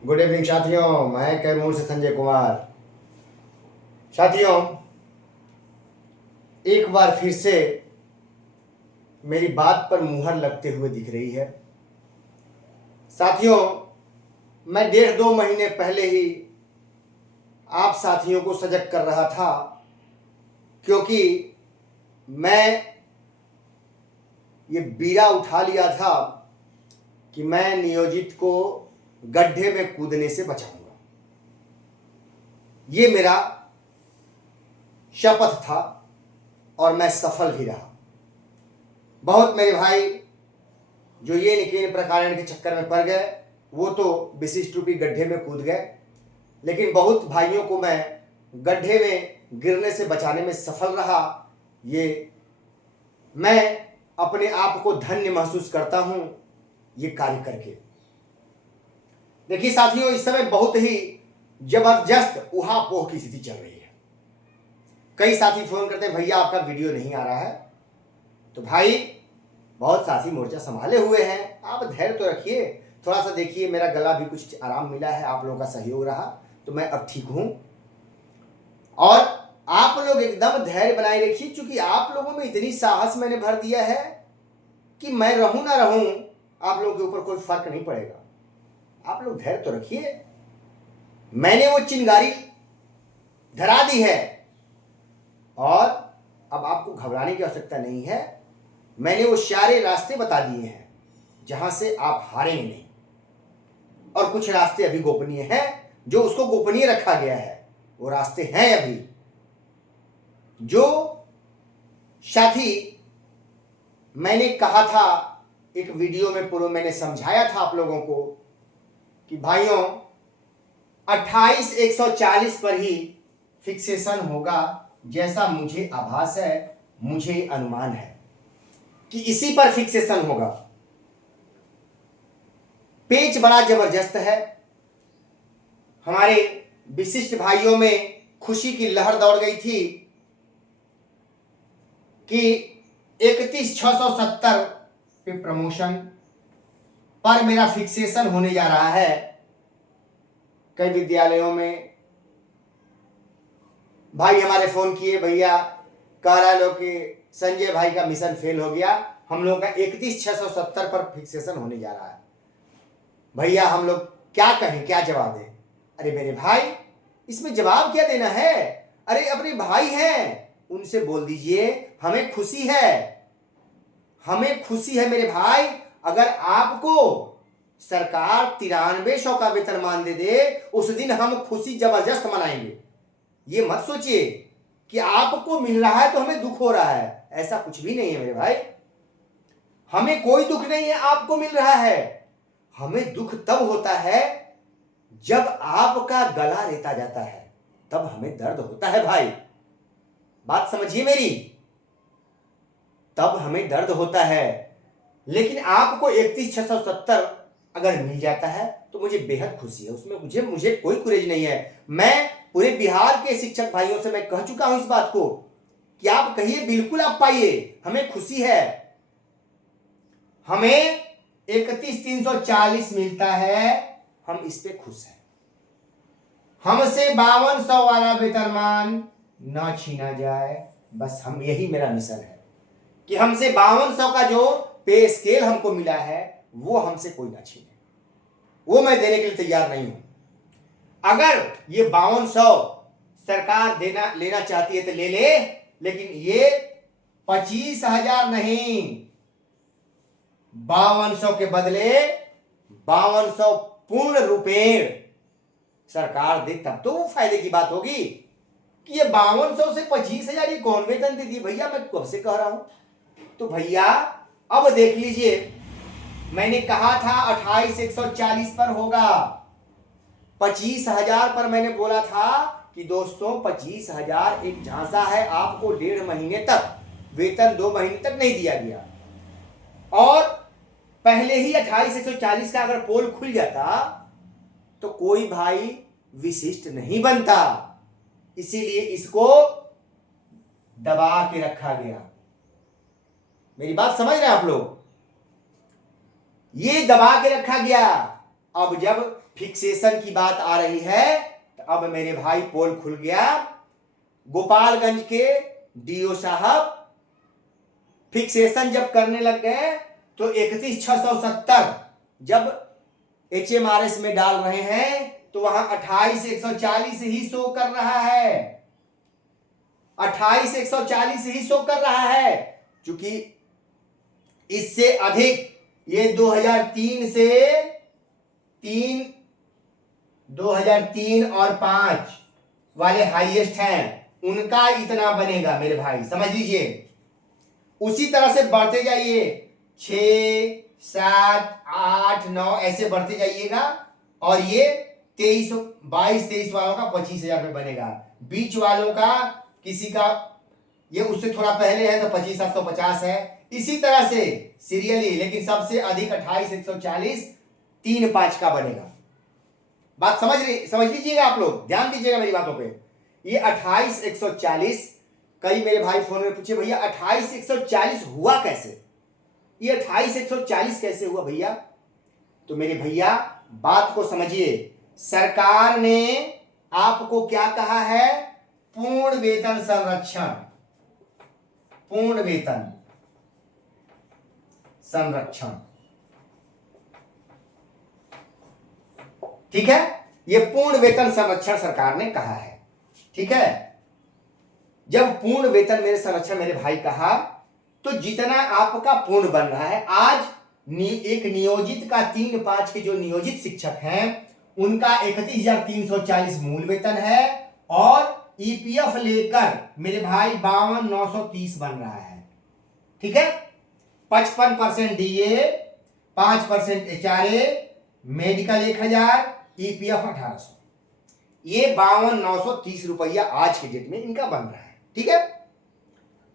Good evening साथियों, मैं कैमूर से संजय कुमार। साथियों, एक बार फिर से मेरी बात पर मुहर लगते हुए दिख रही है। साथियों, मैं 1.5-2 महीने पहले ही आप साथियों को सजग कर रहा था, क्योंकि मैं ये बीड़ा उठा लिया था कि मैं नियोजित को गड्ढे में कूदने से बचाऊंगा। ये मेरा शपथ था और मैं सफल भी रहा। बहुत मेरे भाई जो ये निकीन प्रकारण के चक्कर में पड़ गए वो तो विशिष्ट रूपी गड्ढे में कूद गए, लेकिन बहुत भाइयों को मैं गड्ढे में गिरने से बचाने में सफल रहा। ये मैं अपने आप को धन्य महसूस करता हूं ये कार्य करके। देखिए साथियों, इस समय बहुत ही जबरदस्त उहापोह की स्थिति चल रही है। कई साथी फोन करते हैं, भैया आपका वीडियो नहीं आ रहा है। तो भाई, बहुत साथी मोर्चा संभाले हुए हैं, आप धैर्य तो रखिए, थोड़ा सा देखिए, मेरा गला भी कुछ आराम मिला है, आप लोगों का सहयोग रहा तो मैं अब ठीक हूं। और आप लोग एकदम धैर्य बनाए रखिए, क्योंकि आप लोगों में इतनी साहस मैंने भर दिया है कि मैं रहूं ना रहूं, आप लोगों के ऊपर कोई फर्क नहीं पड़ेगा। आप लोग धैर्य तो रखिए। मैंने वो चिंगारी धरा दी है और अब आपको घबराने की आवश्यकता नहीं है। मैंने वो सारे रास्ते बता दिए हैं जहां से आप हारेंगे नहीं, और कुछ रास्ते अभी गोपनीय हैं, जो उसको गोपनीय रखा गया है। वो रास्ते हैं अभी। जो साथी मैंने कहा था एक वीडियो में, पूर्व मैंने समझाया था आप लोगों को कि भाइयों 28,140 पर ही फिक्सेशन होगा, जैसा मुझे आभास है, मुझे अनुमान है कि इसी पर फिक्सेशन होगा। पेच बड़ा जबरदस्त है। हमारे विशिष्ट भाइयों में खुशी की लहर दौड़ गई थी कि 31,670 पे प्रमोशन पर मेरा फिक्सेशन होने जा रहा है। कई विद्यालयों में भाई हमारे फोन किए, भैया कह रहा लो कि संजय भाई का मिशन फेल हो गया, हम लोग का 31,670 पर फिक्सेशन होने जा रहा है। भैया हम लोग क्या कहें, क्या जवाब दें? अरे मेरे भाई, इसमें जवाब क्या देना है? अरे अपने भाई हैं, उनसे बोल दीजिए हमें खुशी है, हमें खुशी है मेरे भाई। अगर आपको सरकार 9300 का वेतनमान दे दे, उस दिन हम खुशी जबरदस्त मनाएंगे। ये मत सोचिए कि आपको मिल रहा है तो हमें दुख हो रहा है, ऐसा कुछ भी नहीं है मेरे भाई। हमें कोई दुख नहीं है आपको मिल रहा है। हमें दुख तब होता है जब आपका गला रेता जाता है, तब हमें दर्द होता है भाई। बात समझिए मेरी, तब हमें दर्द होता है। लेकिन आपको 31,670 अगर मिल जाता है तो मुझे बेहद खुशी है, उसमें मुझे कोई कुरेज नहीं है। मैं पूरे बिहार के शिक्षक भाइयों से मैं कह चुका हूं इस बात को कि आप कहिए, बिल्कुल आप पाइए, हमें खुशी है। हमें 31,340 मिलता है, हम इस पे खुश हैं। हमसे 5200 वाला वेतनमान न छीना जाए, बस हम, यही मेरा मिशन है कि हमसे 5200 का जो पे स्केल हमको मिला है वो हमसे कोई ना छीने। वो मैं देने के लिए तैयार नहीं हूं। अगर ये 5200 सरकार लेना चाहती है तो ले ले, लेकिन ये 25,000 नहीं, 5200 के बदले 5200 पूर्ण रूपेण सरकार दे, तब तो वो फायदे की बात होगी। कि ये 5200 से 25,000 ये कौन वेतन दे दिए भैया, मैं कब से कह रहा हूं। तो भैया अब देख लीजिए, मैंने कहा था 28,140 पर होगा, 25,000 पर मैंने बोला था कि दोस्तों 25,000 एक झांसा है, आपको 1.5 महीने तक वेतन, 2 महीने तक नहीं दिया गया, और पहले ही 28,140 का अगर पोल खुल जाता तो कोई भाई विशिष्ट नहीं बनता। इसीलिए इसको दबा के रखा गया। मेरी बात समझ रहे हैं आप लोग? ये दबा के रखा गया। अब जब फिक्सेशन की बात आ रही है, तो अब मेरे भाई पोल खुल गया। गोपालगंज के डीओ साहब फिक्सेशन जब करने लग गए तो 31,670 जब HMRS में डाल रहे हैं तो वहां 28,140 ही शो कर रहा है, 28,140 ही शो कर रहा है। क्योंकि इससे अधिक ये 2003 और 5 वाले हाईएस्ट हैं, उनका इतना बनेगा मेरे भाई, समझ लीजिए। उसी तरह से बढ़ते जाइए, 6, 7, 8, 9 ऐसे बढ़ते जाइएगा और ये 22, 23 वालों का 25,000 रुपये बनेगा। बीच वालों का किसी का ये उससे थोड़ा पहले है तो 25,750 है। इसी तरह से सीरियली, लेकिन सबसे अधिक 28,140 3-5 का बनेगा। बात समझ लीजिएगा, आप लोग ध्यान दीजिएगा मेरी बातों पे। ये 28,140, कई मेरे भाई फोन में पूछे भैया 28,140 हुआ कैसे, ये 28,140 कैसे हुआ भैया? तो मेरे भैया बात को समझिए, सरकार ने आपको क्या कहा है? पूर्ण वेतन संरक्षण, पूर्ण वेतन संरक्षण, ठीक है? ये पूर्ण वेतन संरक्षण सरकार ने कहा है, ठीक है? जब पूर्ण वेतन मेरे संरक्षण मेरे भाई कहा, तो जितना आपका पूर्ण बन रहा है, आज एक नियोजित का 3-5 के जो नियोजित शिक्षक हैं उनका 31,340 मूल वेतन है और ईपीएफ लेकर मेरे भाई 52,930 बन रहा है, ठीक है? 55% डीए, 5% एचआरए, मेडिकल 1,000, ईपीएफ 1,800, ये 52,930 रुपया आज के डेट में इनका बन रहा है, ठीक है?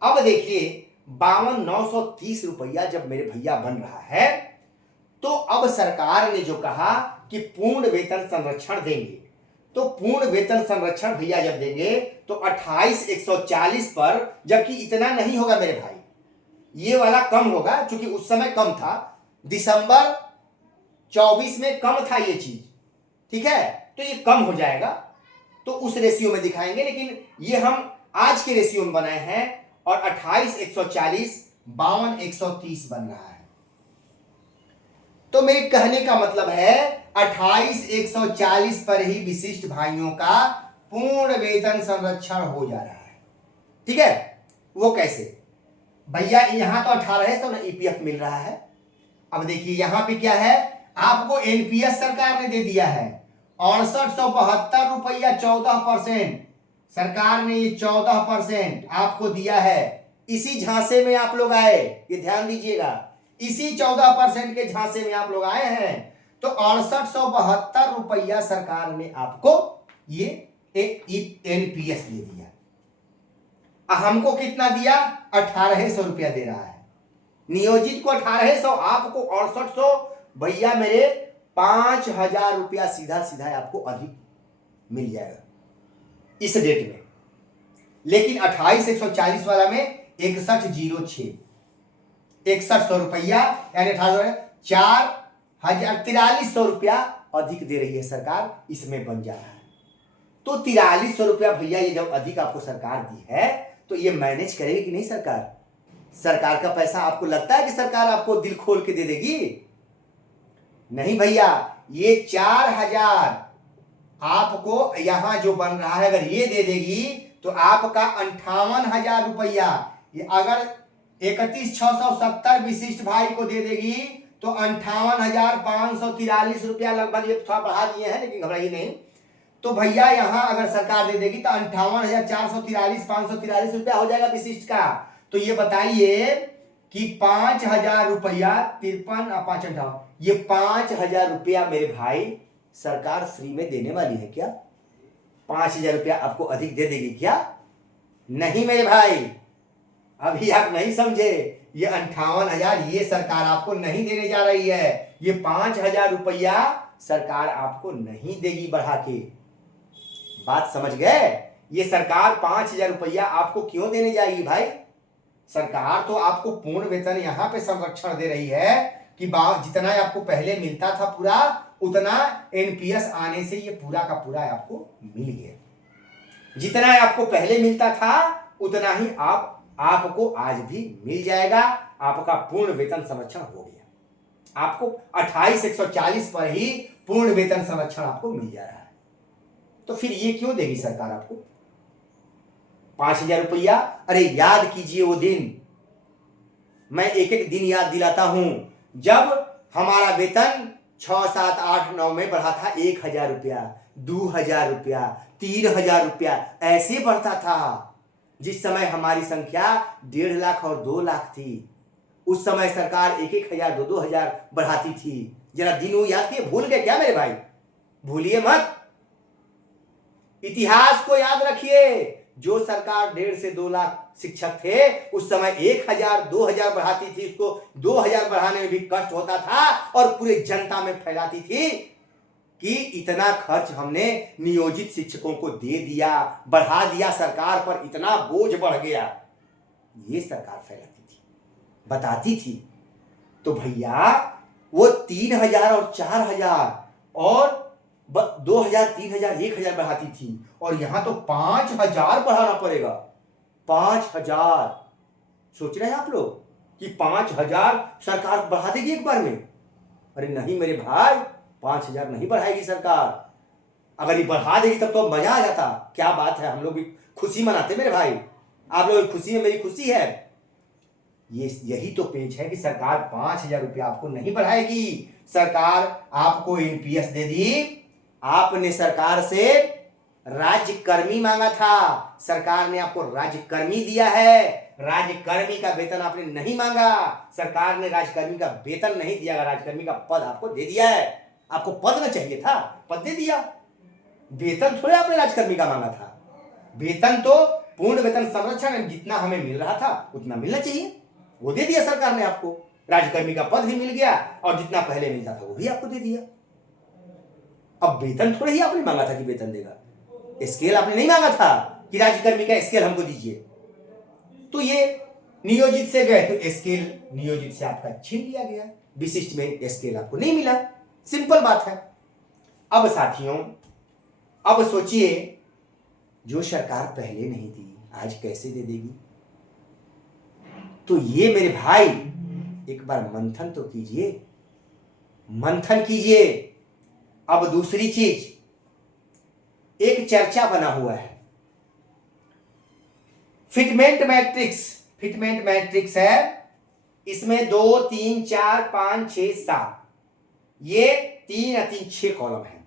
अब देखिए 52,930 रुपया जब मेरे भैया बन रहा है, तो अब सरकार ने जो कहा कि पूर्ण वेतन संरक्षण देंगे, तो पूर्ण वेतन संरक्षण भैया जब देंगे तो 28,140 पर, जबकि इतना नहीं होगा मेरे भाई, ये वाला कम होगा, क्योंकि उस समय कम था, दिसंबर 24 में कम था ये चीज, ठीक है? तो ये कम हो जाएगा, तो उस रेशियो में दिखाएंगे, लेकिन ये हम आज के रेशियो में बनाए हैं और 28,140 52,130 बन रहा है। तो मेरे कहने का मतलब है 28,140 पर ही विशिष्ट भाइयों का पूर्ण वेतन संरक्षण हो जा रहा है, ठीक है? वो कैसे भैया? यहां तो 1800 ना ईपीएफ मिल रहा है। अब देखिए यहां पे क्या है, आपको एनपीएस सरकार ने दे दिया है 6872 रुपया, 14%। सरकार ने ये 14% आपको दिया है। इसी झांसे में आप लोग आए, ये ध्यान दीजिएगा, इसी 14% के झांसे में आप लोग आए हैं। तो 6872 रुपया सरकार ने आपको ये एक एनपीएस दे दिया। हमको कितना दिया? 1,800 रुपया दे रहा है। नियोजित को 1,800, आपको 6800, भैया मेरे 5,000 रुपया सीधा सीधा आपको अधिक मिल जाएगा इस डेट में। लेकिन 28,140 वाला में 6106, 6100 रुपया, यानी 4,4300 रुपया अधिक दे रही है सरकार, इसमें बन जा रहा है। तो 4300 रुपया भैया ये जब अधिक आपको सरकार दी है, तो ये मैनेज करेगी कि नहीं सरकार? सरकार का पैसा आपको लगता है कि सरकार आपको दिल खोल के दे देगी? नहीं भैया, ये 4,000 आपको यहां जो बन रहा है, अगर ये दे देगी तो आपका 58,000 रुपया, ये अगर 31,670 विशिष्ट भाई को दे देगी तो 58,543 रुपया लगभग, ये थोड़ा बढ़ा दिए हैं लेकिन घबराइए नहीं। तो भैया यहां अगर सरकार दे देगी तो 58,443 543 रुपया हो जाएगा विशिष्ट का। तो ये बताइए कि 5,000 रुपया 53 और 5,58, ये 5,000 रुपया मेरे भाई सरकार फ्री में देने वाली है क्या? 5,000 रुपया आपको अधिक दे देगी क्या? नहीं मेरे भाई, अभी आप नहीं समझे। ये 58,000 ये सरकार आपको नहीं देने जा रही है। ये 5,000 रुपया सरकार आपको नहीं देगी बढ़ा के। बात समझ गए? ये सरकार 5,000 रुपया आपको क्यों देने जाएगी भाई? सरकार तो आपको पूर्ण वेतन यहां पे संरक्षण दे रही है कि जितना आपको पहले मिलता था पूरा, उतना एनपीएस आने से ये पूरा का पूरा आपको मिल गया। जितना आपको पहले मिलता था उतना ही आपको आज भी मिल जाएगा। आपका पूर्ण वेतन संरक्षण हो गया। आपको 28,140 पर ही पूर्ण वेतन संरक्षण आपको मिल जा रहा है। तो फिर ये क्यों देगी सरकार आपको 5,000 रुपया? अरे याद कीजिए वो दिन, मैं एक एक दिन याद दिलाता हूं जब हमारा वेतन 6, 7, 8, 9 में बढ़ा था 1,000 रुपया, 2,000 रुपया, 3,000 रुपया ऐसे बढ़ता था। जिस समय हमारी संख्या 1.5 लाख और 2 लाख थी, उस समय सरकार 1,000, 2,000 बढ़ाती थी। जरा दिन वो याद किए, भूल गए क्या मेरे भाई? भूलिए मत, इतिहास को याद रखिए। जो सरकार 1.5 से 2 लाख शिक्षक थे, उस समय 1,000, 2,000 बढ़ाती थी। उसको 2,000 बढ़ाने में भी कष्ट होता था और पूरे जनता में फैलाती थी कि इतना खर्च हमने नियोजित शिक्षकों को दे दिया, बढ़ा दिया, सरकार पर इतना बोझ बढ़ गया। ये सरकार फैलाती थी, बताती थी। तो भैया वो 3,000 और 4,000 और 2,000, 3,000, 1,000 बढ़ाती थी, और यहां तो 5,000 बढ़ाना पड़ेगा। 5,000 सोच रहे हैं आप लोग कि 5,000 सरकार बढ़ा देगी एक बार में? अरे नहीं मेरे भाई, 5,000 नहीं बढ़ाएगी सरकार। अगर ये बढ़ा देगी तब तो मजा आ जाता। क्या बात है, हम लोग भी खुशी मनाते मेरे भाई। आप लोग खुशी में मेरी खुशी है। यही तो पेच है कि सरकार 5,000 रुपया आपको नहीं बढ़ाएगी। सरकार आपको एनपीएस दे दी। आपने सरकार से राज्यकर्मी मांगा था, सरकार ने आपको राज्यकर्मी दिया है। राज्यकर्मी का वेतन आपने नहीं मांगा, सरकार ने राज्यकर्मी का वेतन नहीं दिया, राज्यकर्मी का पद आपको दे दिया है। आपको पद न चाहिए था, पद दे दिया। वेतन थोड़े आपने राज्यकर्मी का मांगा था। वेतन तो पूर्ण वेतन संरक्षण जितना हमें मिल रहा था उतना मिलना चाहिए, वो दे दिया सरकार ने आपको। राज्यकर्मी का पद भी मिल गया और जितना पहले मिलता था वो भी आपको दे दिया। अब वेतन थोड़े ही आपने मांगा था कि वेतन देगा, स्केल आपने नहीं मांगा था कि राज्यकर्मी का स्केल हमको दीजिए। तो ये नियोजित से गए तो स्केल नियोजित से आपका छीन लिया गया, विशिष्ट में स्केल आपको नहीं मिला। सिंपल बात है। अब साथियों, अब सोचिए जो सरकार पहले नहीं दी आज कैसे दे देगी? तो ये मेरे भाई एक बार मंथन तो कीजिए, मंथन कीजिए। अब दूसरी चीज, एक चर्चा बना हुआ है फिटमेंट मैट्रिक्स। फिटमेंट मैट्रिक्स है, इसमें 2, 3, 4, 5, 6, 7 ये 3 या 3, 6 कॉलम है।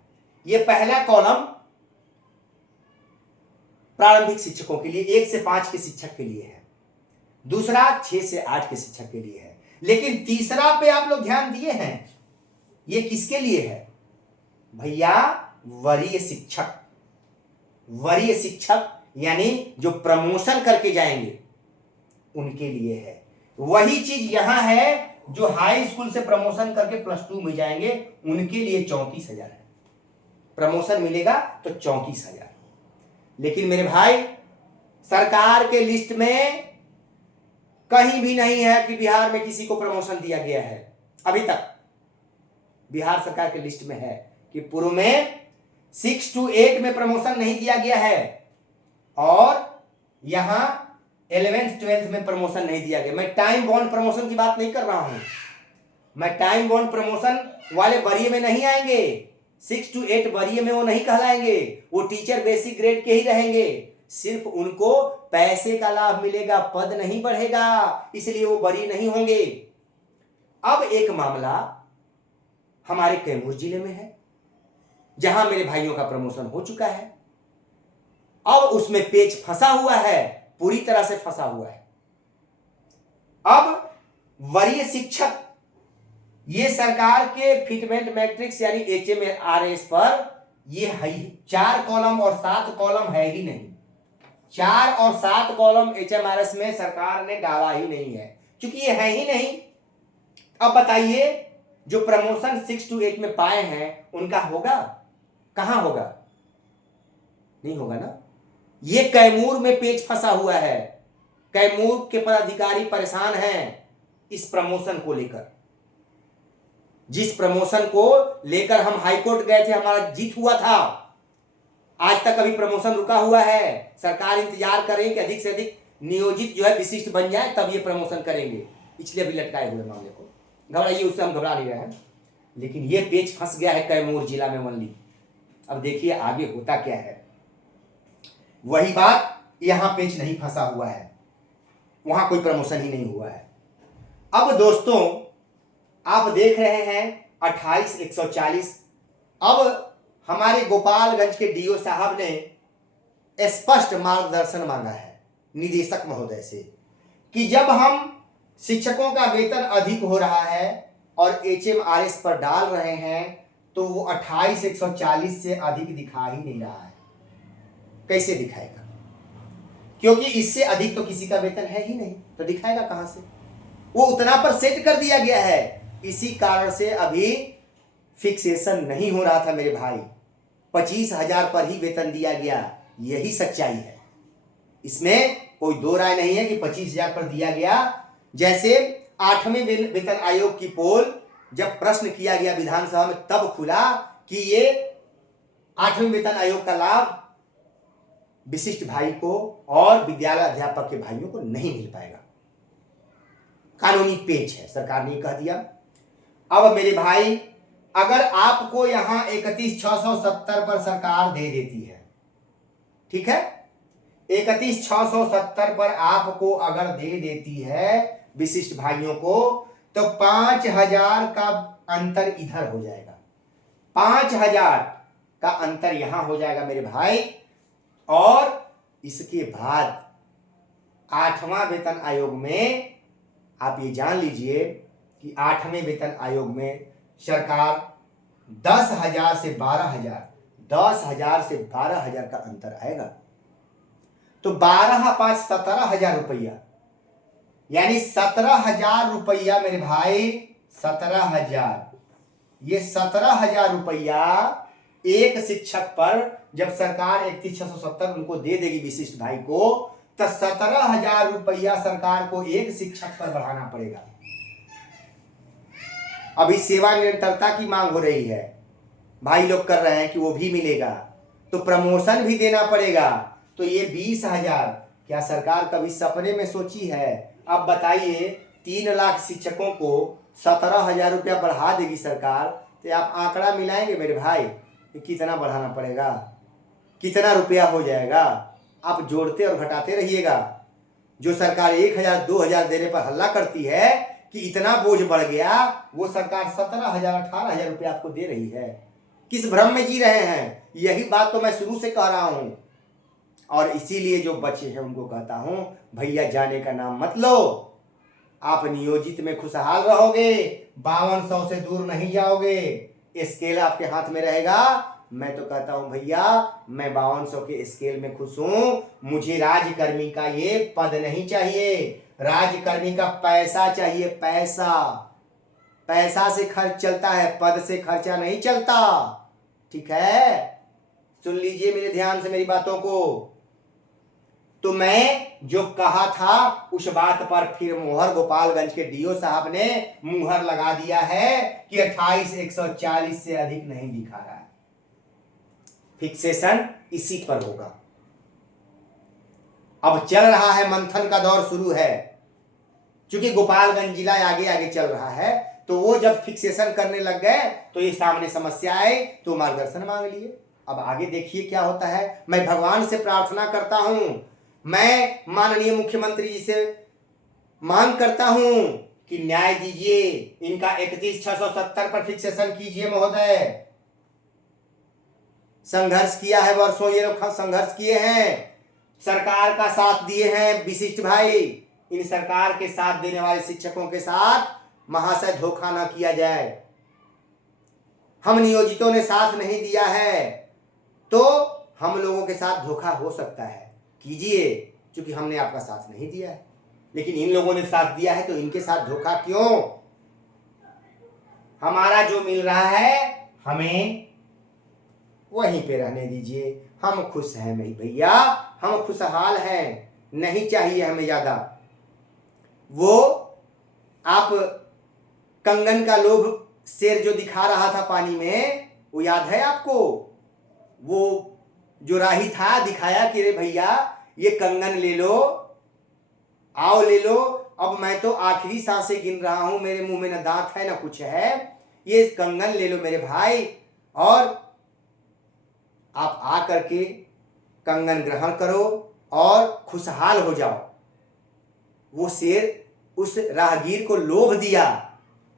ये पहला कॉलम प्रारंभिक शिक्षकों के लिए 1 से 5 के शिक्षक के लिए है, दूसरा 6 से 8 के शिक्षक के लिए है। लेकिन तीसरा पे आप लोग ध्यान दिए हैं, ये किसके लिए है भैया? वरीय शिक्षक। वरीय शिक्षक यानी जो प्रमोशन करके जाएंगे उनके लिए है। वही चीज यहां है जो हाई स्कूल से प्रमोशन करके +2 में जाएंगे उनके लिए 34,000 है। प्रमोशन मिलेगा तो 34,000। लेकिन मेरे भाई सरकार के लिस्ट में कहीं भी नहीं है कि बिहार में किसी को प्रमोशन दिया गया है। अभी तक बिहार सरकार के लिस्ट में है कि पूर्व में 6 to 8 में प्रमोशन नहीं दिया गया है और यहां 11th 12th में प्रमोशन नहीं दिया गया। मैं टाइम बॉन्ड प्रमोशन की बात नहीं कर रहा हूं। मैं टाइम बॉन्ड प्रमोशन वाले वरीय में नहीं आएंगे। 6 to 8 वरीय में वो नहीं कहलाएंगे, वो टीचर बेसिक ग्रेड के ही रहेंगे। सिर्फ उनको पैसे का लाभ मिलेगा, पद नहीं बढ़ेगा, इसलिए वो वरीय नहीं होंगे। अब एक मामला हमारे कैमूर जिले में है जहां मेरे भाइयों का प्रमोशन हो चुका है। अब उसमें पेच फंसा हुआ है, पूरी तरह से फंसा हुआ है। अब वरीय शिक्षक ये सरकार के फिटमेंट मैट्रिक्स यानी HMRS पर ये है 4 कॉलम और 7 कॉलम है ही नहीं। 4 और 7 कॉलम HMRS में सरकार ने डाला ही नहीं है, क्योंकि ये है ही नहीं। अब बताइए जो प्रमोशन 6 to 8 में पाए हैं उनका होगा? कहां होगा? नहीं होगा ना। ये कैमूर में पेच फंसा हुआ है। कैमूर के पदाधिकारी परेशान हैं इस प्रमोशन को लेकर। जिस प्रमोशन को लेकर हम हाईकोर्ट गए थे, हमारा जीत हुआ था, आज तक अभी प्रमोशन रुका हुआ है। सरकार इंतजार करें कि अधिक से अधिक नियोजित जो है विशिष्ट बन जाए, तब ये प्रमोशन करेंगे, इसलिए अभी लटकाए हुए मामले को। घबराइए, उससे हम घबरा नहीं रहे हैं, लेकिन ये पेच फंस गया है कैमूर जिला में ओनली। अब देखिए आगे होता क्या है। वही बात, यहां पेच नहीं फंसा हुआ है, वहां कोई प्रमोशन ही नहीं हुआ है। अब दोस्तों आप देख रहे हैं 28,140। अब हमारे गोपालगंज के डीओ साहब ने स्पष्ट मार्गदर्शन मांगा है निदेशक महोदय से कि जब हम शिक्षकों का वेतन अधिक हो रहा है और HMRS पर डाल रहे हैं तो वो 28,140 से अधिक दिखा ही नहीं रहा है। कैसे दिखाएगा? क्योंकि इससे अधिक तो किसी का वेतन है ही नहीं, तो दिखाएगा कहां से? वो उतना पर सेट कर दिया गया है, इसी कारण से अभी फिक्सेशन नहीं हो रहा था मेरे भाई। 25,000 पर ही वेतन दिया गया, यही सच्चाई है, इसमें कोई दो राय नहीं है कि 25,000 पर दिया गया। जैसे 8वें वेतन आयोग की पोल जब प्रश्न किया गया विधानसभा में, तब खुला कि ये 8वें वेतन आयोग का लाभ विशिष्ट भाई को और विद्यालय अध्यापक के भाइयों को नहीं मिल पाएगा। कानूनी पेच है, सरकार ने कह दिया। अब मेरे भाई, अगर आपको यहां 31,670 पर सरकार दे देती है, ठीक है, 31,670 पर आपको अगर दे देती है विशिष्ट भाइयों को, तो 5,000 का अंतर इधर हो जाएगा, 5,000 का अंतर यहां हो जाएगा मेरे भाई। और इसके बाद 8वां वेतन आयोग में आप ये जान लीजिए कि 8वें वेतन आयोग में सरकार 10,000 से 12,000, 10,000 से 12,000 का अंतर आएगा। तो 12 5 17,000 रुपया, यानी 17,000 रुपया मेरे भाई, 17,000, ये 17,000 रुपया एक शिक्षक पर जब सरकार 31,670 उनको दे देगी विशिष्ट भाई को, तो 17,000 रुपया सरकार को एक शिक्षक पर बढ़ाना पड़ेगा। अभी सेवा निरंतरता की मांग हो रही है, भाई लोग कर रहे हैं कि वो भी मिलेगा, तो प्रमोशन भी देना पड़ेगा। तो ये 20,000 क्या सरकार कभी सपने में सोची है? अब बताइए, 3 लाख शिक्षकों को 17,000 रुपया बढ़ा देगी सरकार, तो आप आंकड़ा मिलाएंगे मेरे भाई कि कितना बढ़ाना पड़ेगा, कितना रुपया हो जाएगा? आप जोड़ते और घटाते रहिएगा। जो सरकार 1,000 2,000 देने पर हल्ला करती है कि इतना बोझ बढ़ गया, वो सरकार 17,000 18,000 रुपया आपको दे रही है। किस भ्रम में जी रहे हैं? यही बात तो मैं शुरू से कह रहा हूं, और इसीलिए जो बच्चे हैं उनको कहता हूं, भैया जाने का नाम मत लो, आप नियोजित में खुशहाल रहोगे, 5200 से दूर नहीं जाओगे, स्केल आपके हाथ में रहेगा। मैं तो कहता हूं भैया, मैं 5200 के स्केल में खुश हूं। मुझे राजकर्मी का ये पद नहीं चाहिए, राजकर्मी का पैसा चाहिए, पैसा। पैसा से खर्च चलता है, पद से खर्चा नहीं चलता, ठीक है? सुन लीजिए मेरे ध्यान से मेरी बातों को। तो मैं जो कहा था उस बात पर फिर मुहर गोपालगंज के डीओ साहब ने मुहर लगा दिया है कि 28,140 से अधिक नहीं दिखा रहा है, फिक्सेशन इसी पर होगा। अब चल रहा है, मंथन का दौर शुरू है, क्योंकि गोपालगंज जिला आगे आगे चल रहा है, तो वो जब फिक्सेशन करने लग गए तो ये सामने समस्या आई, तो मार्गदर्शन मांग लिए। अब आगे देखिए क्या होता है। मैं भगवान से प्रार्थना करता हूं, मैं माननीय मुख्यमंत्री जी से मांग करता हूं कि न्याय दीजिए, इनका 31,670 पर फिक्सेशन कीजिए महोदय। संघर्ष किया है, वर्षों ये लोग संघर्ष किए हैं, सरकार का साथ दिए हैं विशिष्ट भाई। इन सरकार के साथ देने वाले शिक्षकों के साथ महाशय धोखा ना किया जाए। हम नियोजितों ने साथ नहीं दिया है तो हम लोगों के साथ धोखा हो सकता है, कीजिए, क्योंकि हमने आपका साथ नहीं दिया है। लेकिन इन लोगों ने साथ दिया है तो इनके साथ धोखा क्यों? हमारा जो मिल रहा है हमें वहीं पे रहने दीजिए, हम खुश हैं मेरी भैया, हम खुशहाल हैं, नहीं चाहिए हमें ज्यादा। वो आप कंगन का लोभ शेर जो दिखा रहा था पानी में, वो याद है आपको? वो जो राही था दिखाया कि रे भैया ये कंगन ले लो, आओ ले लो, अब मैं तो आखिरी सांसें गिन रहा हूं, मेरे मुंह में ना दांत है ना कुछ है, ये कंगन ले लो मेरे भाई, और आप आ करके कंगन ग्रहण करो और खुशहाल हो जाओ। वो शेर उस राहगीर को लोभ दिया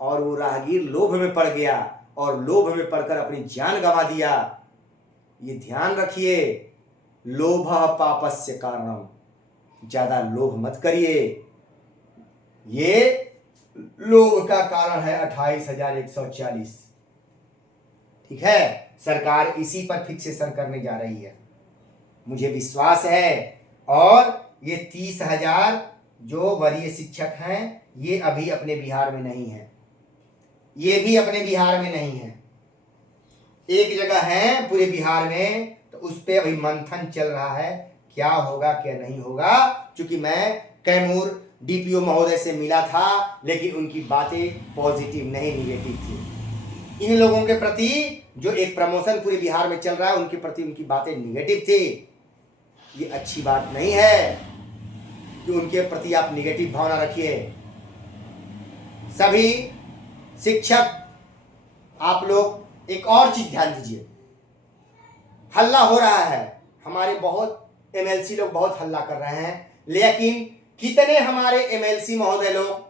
और वो राहगीर लोभ में पड़ गया और लोभ में पड़कर अपनी जान गंवा दिया। ये ध्यान रखिए, लोभः पापस्य कारणम, ज्यादा लोभ मत करिए, ये लोभ का कारण है 28,140। ठीक है, सरकार इसी पर फिक्सेशन करने जा रही है, मुझे विश्वास है। और ये 30,000 जो वरीय शिक्षक हैं ये अभी अपने बिहार में नहीं है, ये भी अपने बिहार में नहीं है, एक जगह है पूरे बिहार में, तो उस पर अभी मंथन चल रहा है, क्या होगा क्या नहीं होगा। क्योंकि मैं कैमूर डीपीओ महोदय से मिला था, लेकिन उनकी बातें पॉजिटिव नहीं निगेटिव थी। इन लोगों के प्रति जो एक प्रमोशन पूरे बिहार में चल रहा है उनके प्रति उनकी बातें निगेटिव थी। ये अच्छी बात नहीं है कि उनके प्रति आप निगेटिव भावना रखिए। सभी शिक्षक आप लोग एक और चीज ध्यान दीजिए, हल्ला हो रहा है, हमारे बहुत एमएलसी लोग बहुत हल्ला कर रहे हैं, लेकिन कितने हमारे एमएलसी महोदय लोग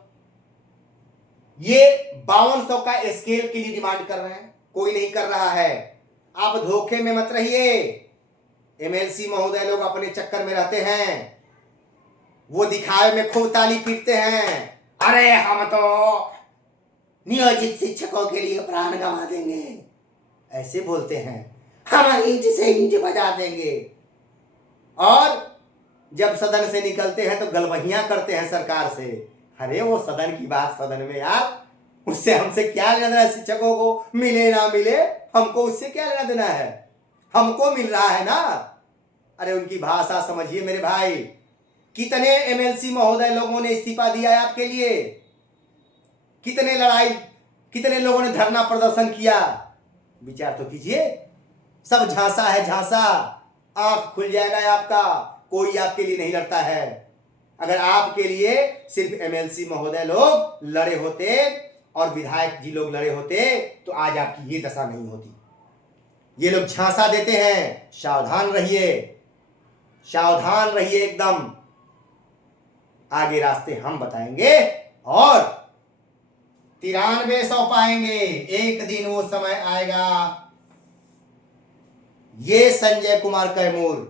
ये 5200 का स्केल के लिए डिमांड कर रहे हैं? कोई नहीं कर रहा है। आप धोखे में मत रहिए, एमएलसी महोदय लोग अपने चक्कर में रहते हैं, वो दिखावे में खूब ताली पीटते हैं, अरे हम तो नियोजित शिक्षकों के लिए प्राण गंवा देंगे, ऐसे बोलते हैं, हम ईंट से ईंट बजा देंगे। और जब सदन से निकलते हैं तो गलबहियां करते हैं सरकार से। अरे वो सदन की बात सदन में यार, उससे हमसे क्या लेना देना है? शिक्षकों को मिले ना मिले, हमको उससे क्या लेना देना है? हमको मिल रहा है ना। अरे उनकी भाषा समझिए मेरे भाई। कितने एमएलसी महोदय लोगों ने इस्तीफा दिया है आपके लिए, कितने लड़ाई, कितने लोगों ने धरना प्रदर्शन किया, विचार तो कीजिए। सब झांसा है, झांसा, आंख खुल जाएगा आपका, कोई आपके लिए नहीं लड़ता है। अगर आपके लिए सिर्फ एमएलसी महोदय लोग लड़े होते और विधायक जी लोग लड़े होते तो आज आपकी ये दशा नहीं होती। ये लोग झांसा देते हैं, सावधान रहिए, सावधान रहिए एकदम। आगे रास्ते हम बताएंगे और 9300 पाएंगे। एक दिन वो समय आएगा, ये संजय कुमार कैमूर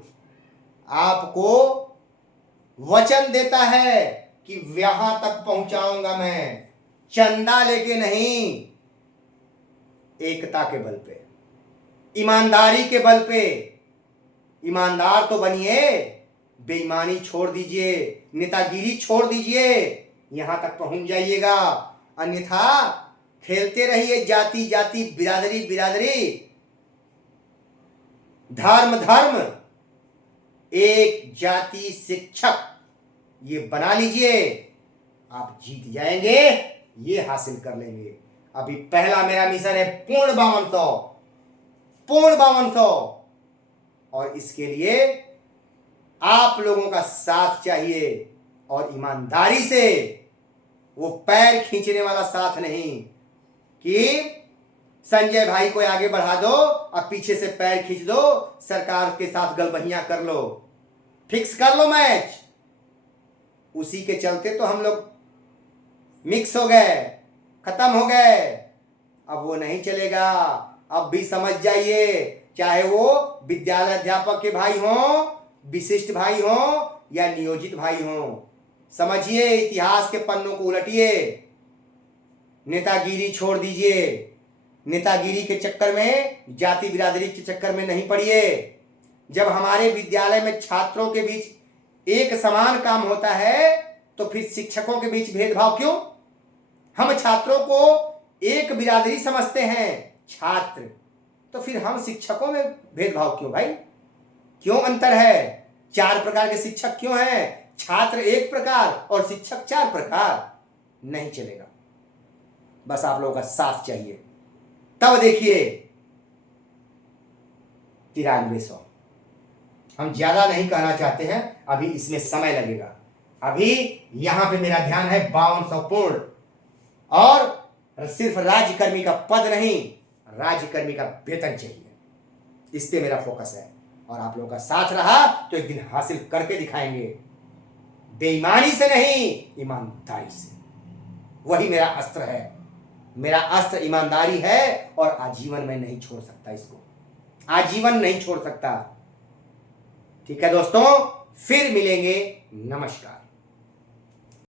आपको वचन देता है कि यहां तक पहुंचाऊंगा मैं, चंदा लेके नहीं, एकता के बल पे, ईमानदारी के बल पे। ईमानदार तो बनिए, बेईमानी छोड़ दीजिए, नेतागिरी छोड़ दीजिए, यहां तक पहुंच जाइएगा। अन्यथा खेलते रहिए जाति जाति, बिरादरी बिरादरी, धर्म धर्म, एक जाति शिक्षक, ये बना लीजिए, आप जीत जाएंगे, ये हासिल कर लेंगे। अभी पहला मेरा मिशन है पूर्ण 5200, पूर्ण 5200, और इसके लिए आप लोगों का साथ चाहिए, और ईमानदारी से, वो पैर खींचने वाला साथ नहीं कि संजय भाई को आगे बढ़ा दो और पीछे से पैर खींच दो, सरकार के साथ गलबहियां कर लो, फिक्स कर लो मैच। उसी के चलते तो हम लोग मिक्स हो गए, खत्म हो गए। अब वो नहीं चलेगा। अब भी समझ जाइए, चाहे वो विद्यालय अध्यापक के भाई हों, विशिष्ट भाई हों या नियोजित भाई हों, समझिए, इतिहास के पन्नों को उलटिए, नेतागिरी छोड़ दीजिए। नेतागिरी के चक्कर में, जाति बिरादरी के चक्कर में नहीं पड़िए। जब हमारे विद्यालय में छात्रों के बीच एक समान काम होता है तो फिर शिक्षकों के बीच भेदभाव क्यों? हम छात्रों को एक बिरादरी समझते हैं छात्र, तो फिर हम शिक्षकों में भेदभाव क्यों भाई? क्यों अंतर है? 4 प्रकार के शिक्षक क्यों हैं? छात्र 1 प्रकार और शिक्षक 4 प्रकार। नहीं चलेगा। बस आप लोगों का साथ चाहिए। तब देखिए 9300। हम ज्यादा नहीं कहना चाहते हैं, अभी इसमें समय लगेगा। अभी यहां पे मेरा ध्यान है 5200 पूर्ण, और सिर्फ राज्यकर्मी का पद नहीं, राज्यकर्मी का वेतन चाहिए, इस पे मेरा फोकस है। और आप लोगों का साथ रहा तो एक दिन हासिल करके दिखाएंगे, बेईमानी से नहीं, ईमानदारी से। वही मेरा अस्त्र है, मेरा अस्त्र ईमानदारी है, और आजीवन मैं नहीं छोड़ सकता इसको, आजीवन नहीं छोड़ सकता। ठीक है दोस्तों, फिर मिलेंगे। नमस्कार।